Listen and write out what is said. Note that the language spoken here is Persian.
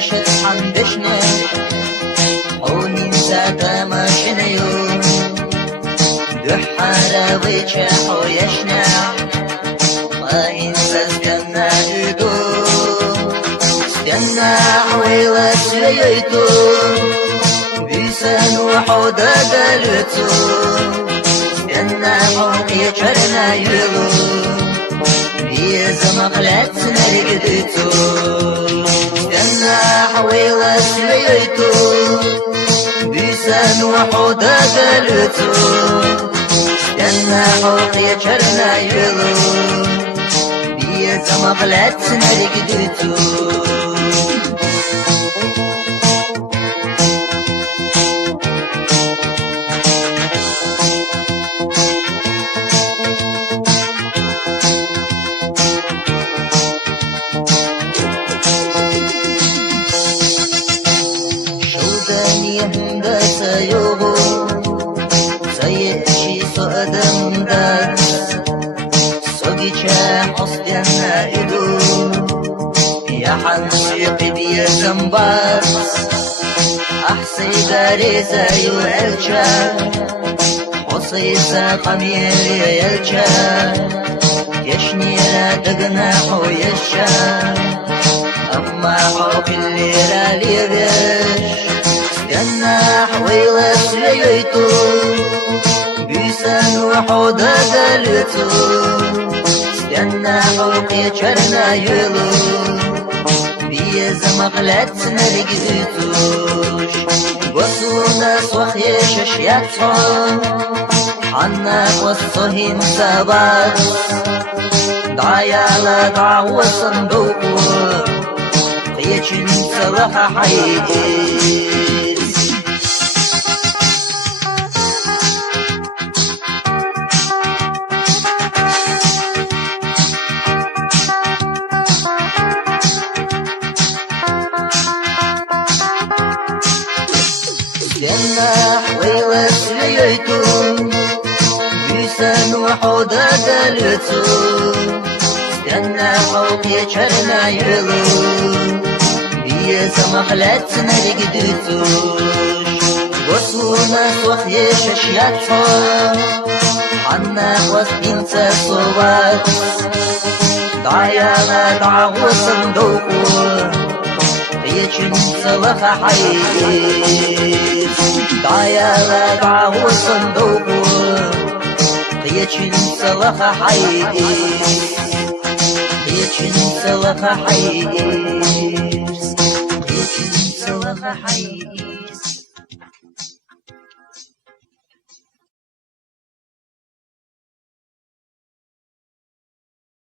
شطحن بشنه عوني ساعة ما شنيو دحالة ويشاحو يشنع ما ينسى استنى يدو استنى ويلا سييتو بيسان وحودا دلتو استنى حوقي شرنا يلو بيزا مقلات نرقدتو حويلة سويتو بيسان وحودا قلتو استنى حوقي شرنا يلو بيزا مقلات نرقدتو يوبو سيئشي سؤدم داد سوقيشا حصدنا إدو يا حنشيق بيا زنباس أحسي غاريزا يوالشا حصيصا قمير يلشا يشني لا دقناحو يشا أما حوق اللي رالي بيش استنى حويلة سييتو بيسان وحودا دلتو استنى حوقي شرنا يلو بيزا مقلات نرقزتوش وصونا صوخيش اشياتهم عناك والصهين سابات دعيالا دعوة صندوقو قيتشن صلاح حيدي استنى حويلة سييتو بيسان وحودا قلتو استنى حوقي شرنا يلو بيزا مقلات نرقدتوش وصونا صوخيش اشياتهم عنا وصبين صوبات دعيانا دعوة صندوقو قيتشن صلاح حيديس دعيانا دعوة صندوقو قيتشن صلاح حيديس قيتشن صلاح حيديس قيتشن صلاح حيديس